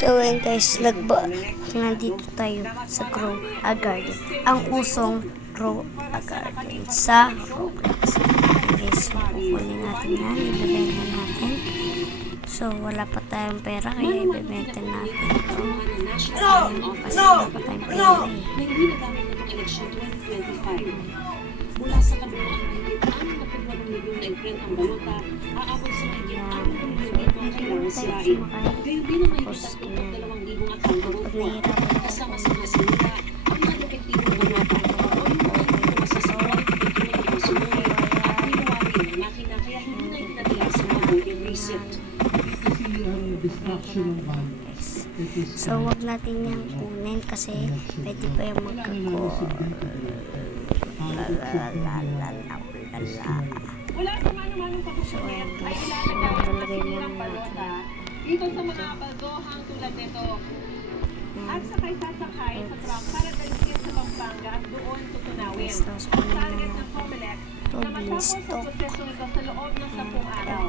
So ayun guys, nandito tayo sa Grow a Garden. Ang usong Grow a Garden sa Roblox. Guys, so kukunin natin yan, ibebenta natin. So wala pa tayong pera kaya ibebenta natin ito. Kasi wala pa tayong pera eh. Mula sa kabuuan mahigit 6.8 milyon na imprentang balota, aabot sa mahigit 6 milyon ito ang kailangan sirain. Gayon din ang mahigit 2,200 account roadblock. Kasama sa mga sinira, ang mga epektibong balota o yung mga masasaway ito ng mga sumuli at nilawarin ng makina kaya hindi na itinadala sa mga voting precinct. So wag natin yung kunin kasi pwede pa yung magkako. Wala sa manumanong pagkukulit ay ilalagay ang masisirang balota dito sa mga baldohang tulad nito. At sakay-sasakay sa truck para dalhin sa Pampanga at doon tutunawin. Target ng COMELEC na matapos ang prosesong ito sa loob ng 10 araw.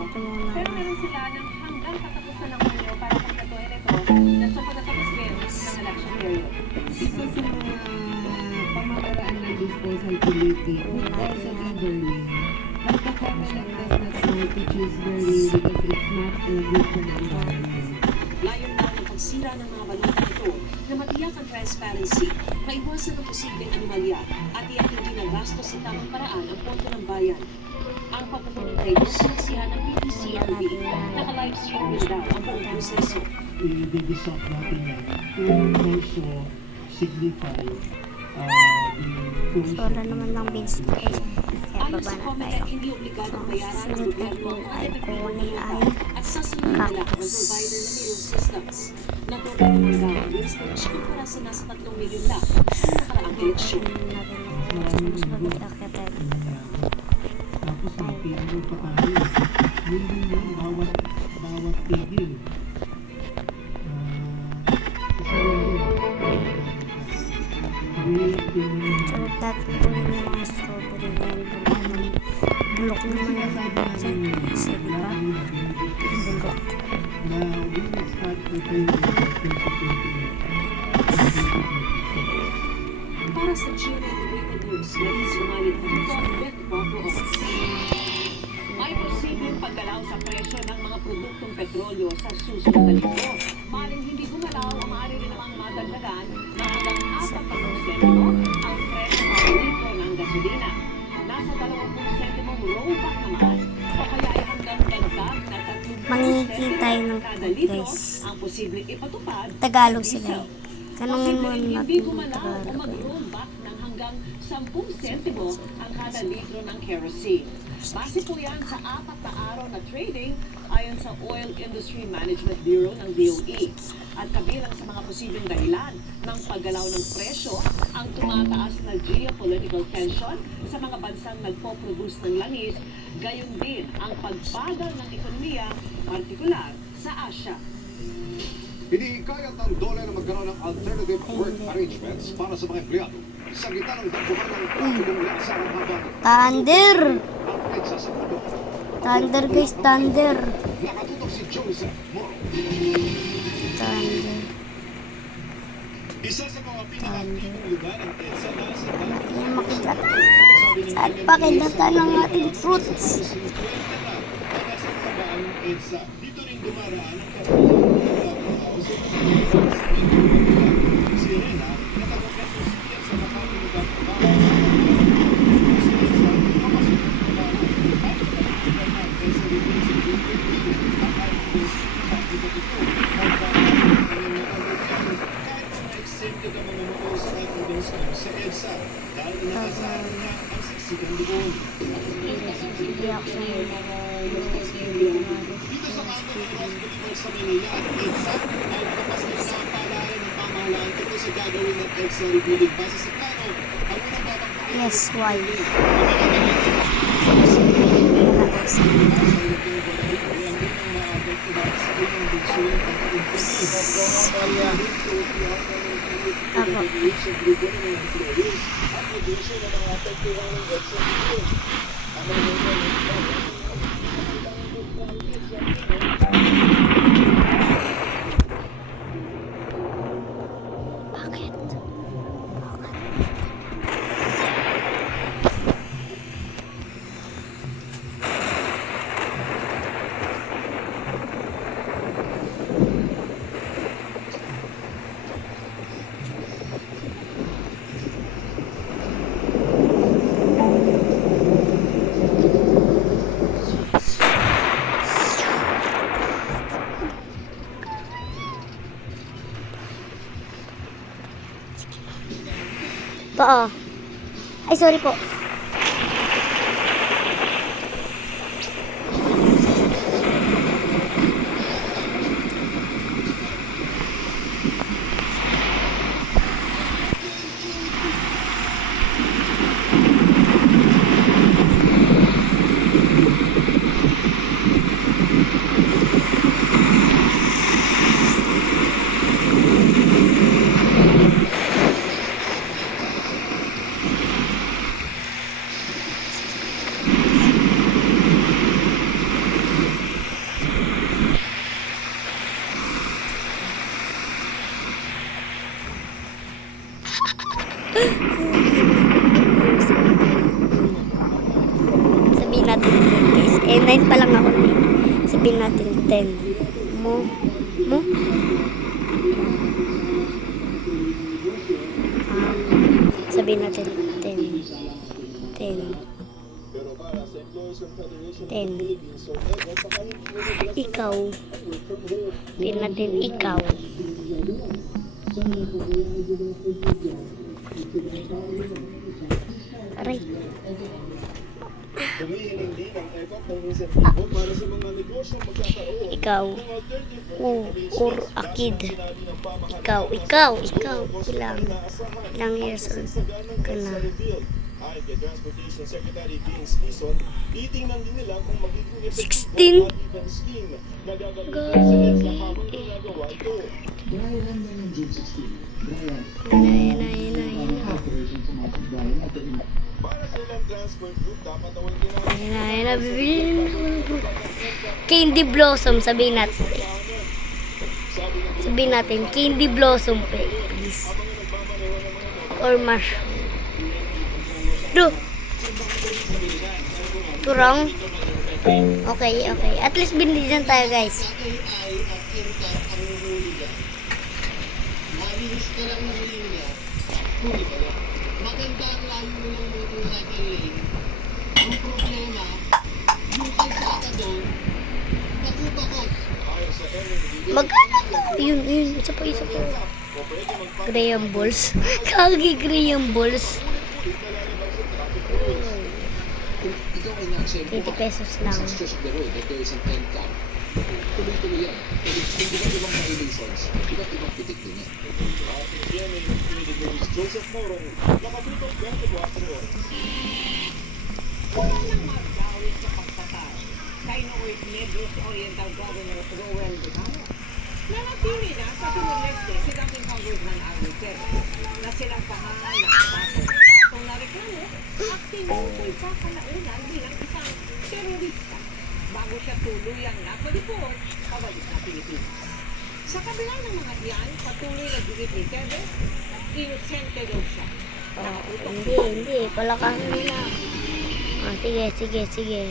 Pero meron sila ng hanggang katapusan ng Hunyo para pagkatuin ito na sa pagkatapos din ng election period. Isa sa mga pamamaraan ng disposal committee tungkol sa burning, nagka-COMELEC does not want to choose burning because it's not good for the environment. Layon daw ng pagsira ng mga balota ito na matiyak ang transparency, maiwasan ang posibleng anomalya at tiyak hindi nagastos sa tamang paraan ang pondo ng bayan. Ang pagpapulong na ito sinasihan ng PPCRB. Naka-livestream din daw ang buong proseso. I-dissolve natin yan to also signify the So wala naman ng bins po eh. Kaya Ayon baba sa na COMELEC, tayo. hindi obligadong So bayaran ng sunod gobyerno natin ang ay kunin ay at sasunod nila ang provider na Middle Systems. Nagpapala naman daw ang Winston kumpara sa nasa 3 milyon lang sa nakaraang eleksyon. mas maganda kaya tayo. tapos ang tigil pa tayo. Yun bawat tigil. Isa rin din. So natin kunin yung mga strawberry na yun. Bulok naman yung kasi diba? Bulok. Now, we will start preparing for 2028. Para sa Geo-Integrated News, Maris Romalit dito ang 24 oras. May posibleng paggalaw sa presyo ng mga produktong petrolyo sa susunod na linggo. Maaaring hindi gumalaw o maaari rin namang madagdagan na hanggang 4 sentimo ang presyo ng litro ng gasolina. Nasa 20 sentimong rollback naman o kaya ay hanggang dagdag na 30 Mangingiti tayo ng kada food, litro guys. ang posibleng ipatupad. Tagalog sila eh. Tanungin mo Posibleng natin hindi yung gumalaw o Tagalog eh. mag-rollback ng hanggang 10 sentimo ang kada litro ng kerosene. Base po yan sa 4 na araw na trading ayon sa Oil Industry Management Bureau ng DOE. At kabilang sa mga posibleng dahilan ng paggalaw ng presyo ang tumataas na geopolitical tension sa mga bansang nagpo-produce ng langis, gayon din ang pagbagal ng ekonomiya, partikular sa Asia. Hinihikayat ng DOLE na magkaroon ng alternative work arrangements para sa mga empleyado sa gitna ng dagbuhan ng trapikong lansa ng habang Thunder! ang EDSA sa mundo. Thunder guys, thunder! Nakatutok si Joseph Moro. Thunder. Isa sa mga pinakakitong lugar ng EDSA na sa Hindi yan makikita. Saan pa kinata ng ating fruits? Dito rin dumaraan ang kapatid si Helena nakakonect po siya sa Makati sa EDSA dahil inaasahan niya ang siksikan doon. Hindi ako sa Dito sa kanto ng Ross sa Manila at EDSA ay kapas na ang palayan ng pamahalaan tungkol sa gagawin ng EDSA rebuilding base sa plano ang unang babang yes, why? Paa. Ay, sorry po. Sabihin natin 10 guys. 9 pa lang ako na eh. Sabihin natin 10. Mo. Sabihin natin 10. 10. Ikaw. Sabihin natin ikaw. Aray. Ikaw. Or a kid. Ikaw. Ilang years old ka na? Ayon kay Transportation Secretary Vince Dizon, titingnan din nila kung magiging effective 16? ang even scheme na gagamitin sa EDSA habang ginagawa ito. Para sa ilang transport group, dapat daw ang Candy Blossom, sabihin natin. Sabihin natin, Candy Blossom, please. Or Marsh. Turang. Okay. At least binigyan tayo, guys. malinis ka lang ng linya, huli ka lang. Maganda ang layo mo ng motorcycle lane. Ang problema, yung kalsada doon, bakot. Ayon sa MMDA, Magkano to? Yun. Isa pa. Graham balls. Kagi Graham balls. Ikaw ay nasa 20 pesos lang. stretch of the road that there is an end cap. Tuloy-tuloy yan. Kung iba't ibang violations, iba't ibang pitik din yan. GMA Community News, Joseph Morong, nakatutok 24 oras. Wala nang magdawit sa pagtatay kay Noy Negros Oriental Governor Roel Decano. Nanatili na sa Timor-Leste si dating Congressman Arnold Perez na silang pangalan na patong na reklamo at tinukoy pa kalaunan bilang isang terorista bago siya tuluyang nakalipot pabalik na Pilipinas. Sa kabila ng mga iyan, patuloy na digit ni Perez, inosente daw siya. Nakatutok Hindi. Palakasan nila. Sige.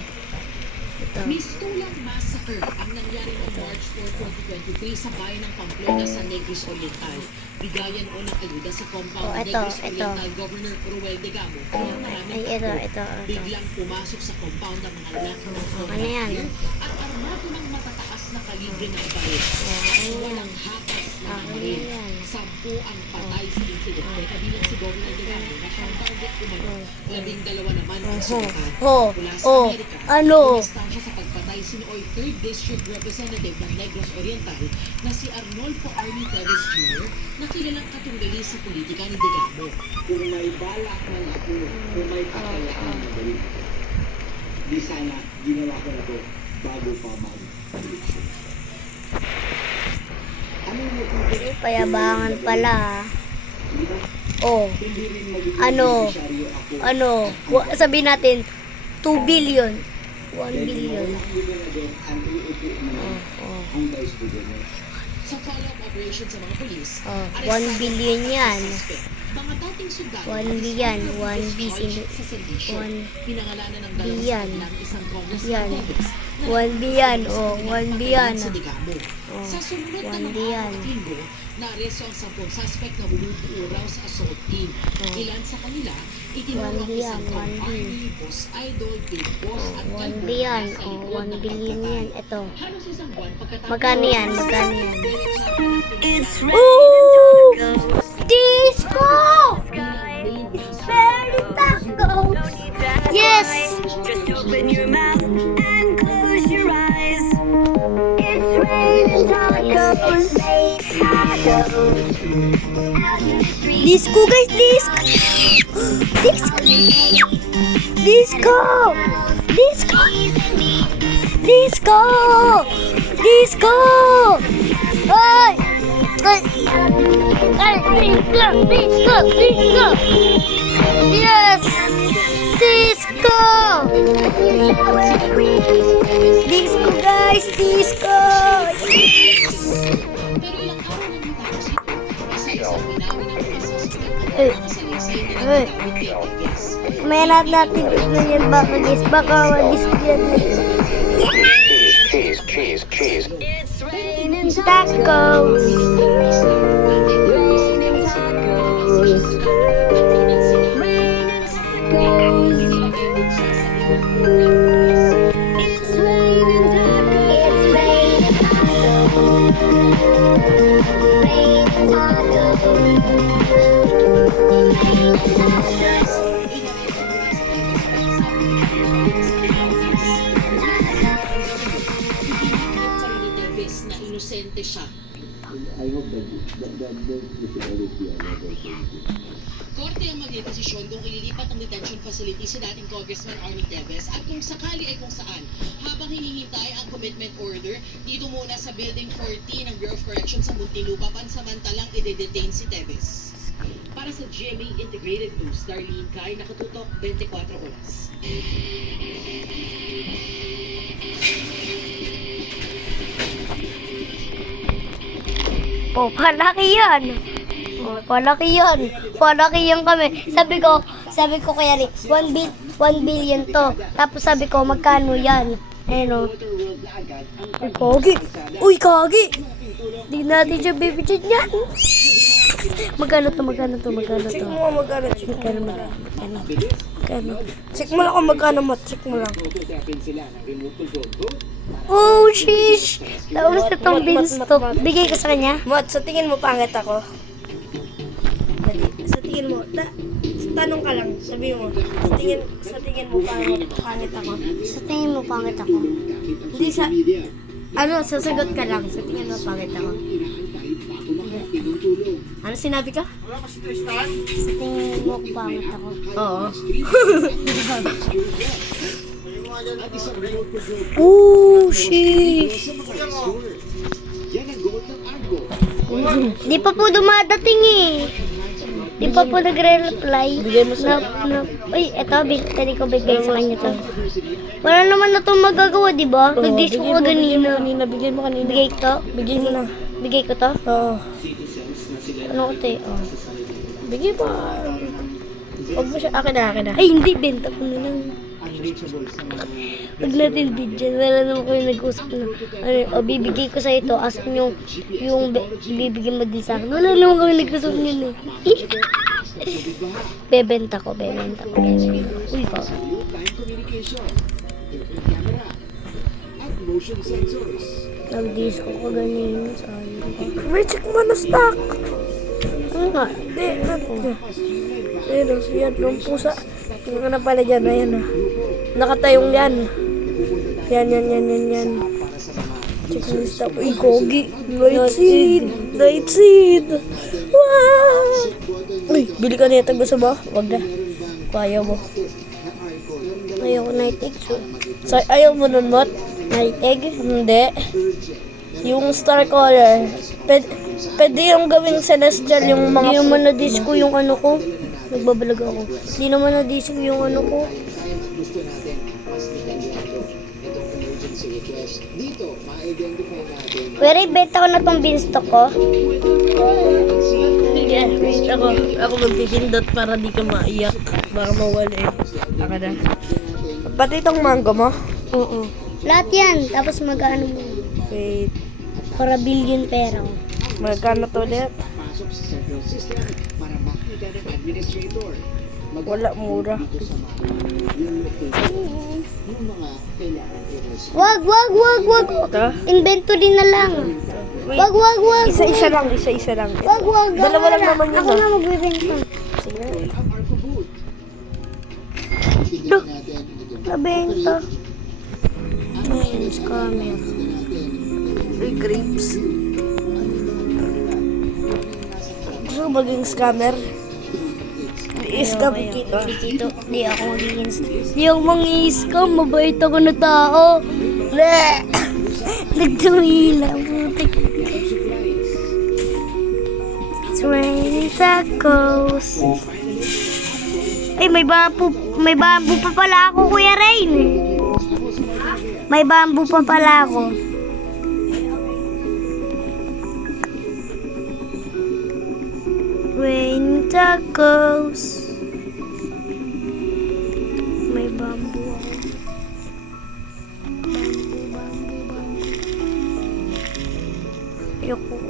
Ito. Mistulang massacre ang nangyari noong March 4, 2023 sa bayan ng Pamplona sa Negros Oriental. Bigayan o ng ayuda sa compound ng ito. Negros Oriental Governor Ruel Degamo. Kaya maraming Ito. biglang pumasok sa compound ng mga lalaki ng Ano yan? at armado ng matataas na kalibre ng baril. At walang hapas na Ano baril. yan? 10 ang patay sa insidente. Kabilang si Governor Degamo na siyang target umano. 12 naman ang sugatan. Mula sa Amerika, Ano? Pumistansya sa pagpatay si Nooy 3rd District Representative ng Negros Oriental na si Arnolfo Arnie Perez Jr. na kilalang katunggali sa politika ni Degamo. Kung may balak man ako, kung may kakayaan na gawin, di sana ginawa ko na to bago pa mag-election. Anong nagiging Payabangan pala. hindi rin magiging beneficiaryo ako? Sabihin natin, 2 billion. 1 billion. Hindi na din ang iupo mo ang vice president. Sa follow-up operation sa mga polis, 1 billion yan. mga dating sundalo 1 billion. 1 B. sa serbisyo. 1 Pinangalanan ng Biyan. dalawang isang congressman Yan. Davis na 1 billion. 1 billion. sa Degamo. Oh, Sa sumunod na 1 mga billion. 4 linggo, naaresto ang 10 suspect na bumubuo raw sa assault team. Ilan sa kanila, itinuro 1 ang isang billion, 1 army, boss idol, big boss, at 1 billion. 1 billion yan. Ito. Halos isang buwan pagkatapos Magkano yan? It's Ooh! Disco! bilang main Disco guys, disco. Disco. Disco. Disco. Disco. Disco. Ay. Ay. Ay, disco, disco, disco. Yes. Disco. Disco guys, disco. Yes. Pero ilang araw na matapos ito, isa-isang binawi ng mga suspect ang Eh. mga salaysay na Eh. nagpapagod kay Teves. May natin na yan baka guys, baka ma-disco yan. Cheese. Tacos. Na inosente siya. I hope that this will always be a level playing field. Korte ang magdedesisyon kung ililipat ang detention facility sa dating Congressman Arnie Teves at kung sakali ay kung saan. Habang hinihintay ang commitment order, dito muna sa Building 14 ng Bureau of Corrections sa Muntinlupa, pansamantalang ide-detain si Teves. Para sa GMA Integrated News, Darlene Kai, nakatutok 24 oras. Oh, palaki yan. Oh, palaki yan. Palaki yan kami. Sabi ko kaya rin, 1 billion to. Tapos sabi ko, magkano yan? Ayun o. Uy, kagi. Uy, kagi. Di natin siya bibigyan yan. Magkano to? Check mo magkano. Check mo lang kung magkano mo. Check mo lang. Oh, sheesh. Tapos itong beanstalk. Bigay ko sa kanya. Mot, sa tingin mo pangit ako? Dali. Sa tingin mo, tanong ka lang, sabi mo. Sa tingin mo pangit ako? Sa tingin mo pangit ako. Hindi sa, sasagot ka lang. Sa tingin mo pangit ako. Ano sinabi ka? Sa tingin mo pangit ako. Oo. Oh, sheesh. Di pa po dumadating eh. Di pa po nagre-reply. Bigay mo sa... Uy, eto, tadi ko bigay sa kanya to. Wala naman na itong magagawa, di ba? Nag-disco ka ganina. Bigay mo kanina. Bigay ko to? Bigay mo na. Bigay ko to? Oo. Ano ko te? Oh. Bigay mo. Huwag mo siya. Akin na. Ay, hindi. Benta ko na lang. Huwag natin bigyan. Wala naman kayo nag-usap na. Ano, bibigay ko sa ito. Asan yung bibigyan mo din sa akin. Wala naman kayo nag-usap yun eh. Bebenta ko. Uy, pa. Nag-disco ko ganun. Sayang. May check mo na stock. Ano nga? Hindi. Pero yan. Yung pusa. Yung na pala dyan. Ayan na. Nakatayong yan. Yan. Check mo yung stock. Uy, kogi. Light seed. Wow! Uy, bili ka na yata. Gusto mo? Wag na. Kaya mo. Ayoko night egg. Ayaw mo nun, Mot? Night egg? Hindi. Yung star color. Pwede yung gawing celestial yung Hindi mga... naman na-disco yung ano ko. Nagbabalag ako. Hindi naman na-disco yung ano ko. Pero ibenta ko na tong beanstalk ko. Sige, wait ako magpipindot para di ka maiyak. Baka mawala eh. Baka na. Pati itong mango mo? Oo. Lahat yan. Tapos mag-ano mo. Wait. Para billion pera ko. Magkano to ulit? Wala, mura. Wag. Ito? Inventory na lang. Wag. Isa-isa lang. Wag. Dalawa lang naman yun, Ako ah. na magbibenta. Nabenta. Ayun, scammer. Ay, grapes. gusto ko maging scammer. I-scam kita. Kikito, di ako magiging... Di ako mang-i-scam, mabait ako na tao. Bleh! Nagtumila, putik. It's raining tacos. Ay, may bamboo pa pala ako, Kuya Rain. May bamboo pa pala ako. Raining tacos. May bamboo ako. Ayoko.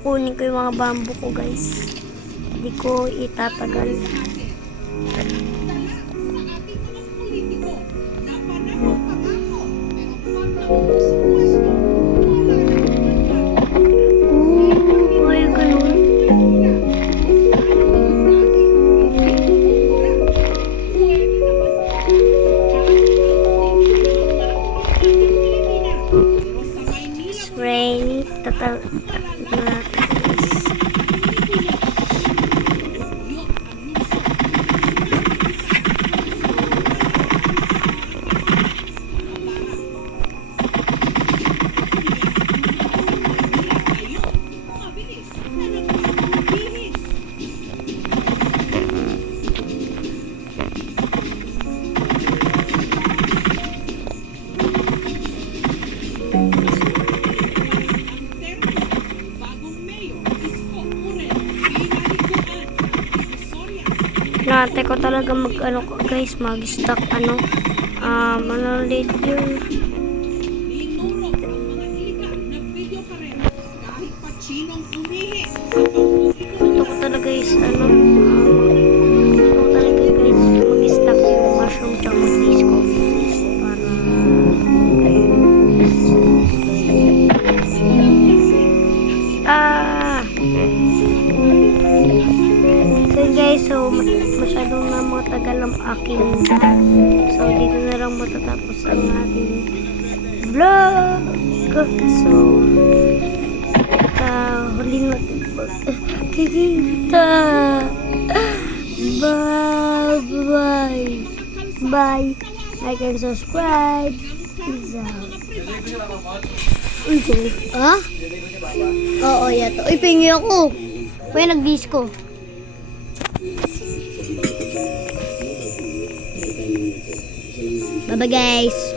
Kunin ko yung mga bamboo ko, guys. Hindi ko itatagal. Ay, ganun. It's raining. Natin, guys. Nate ko talaga mag-ano guys, mag-stock ano ulit yun. Gusto ko talaga guys, gusto ko talaga guys, mag-stock yung mushroom tsaka mag-disco. So guys, so masyadong na matagal ang aking so dito na lang matatapos ang ating vlog. So huli na kikita. Bye. Like and subscribe. Peace out. Uy, ha? Oo, yato. Uy, pingi ako. Uy, nag-disco. Bye-bye, guys.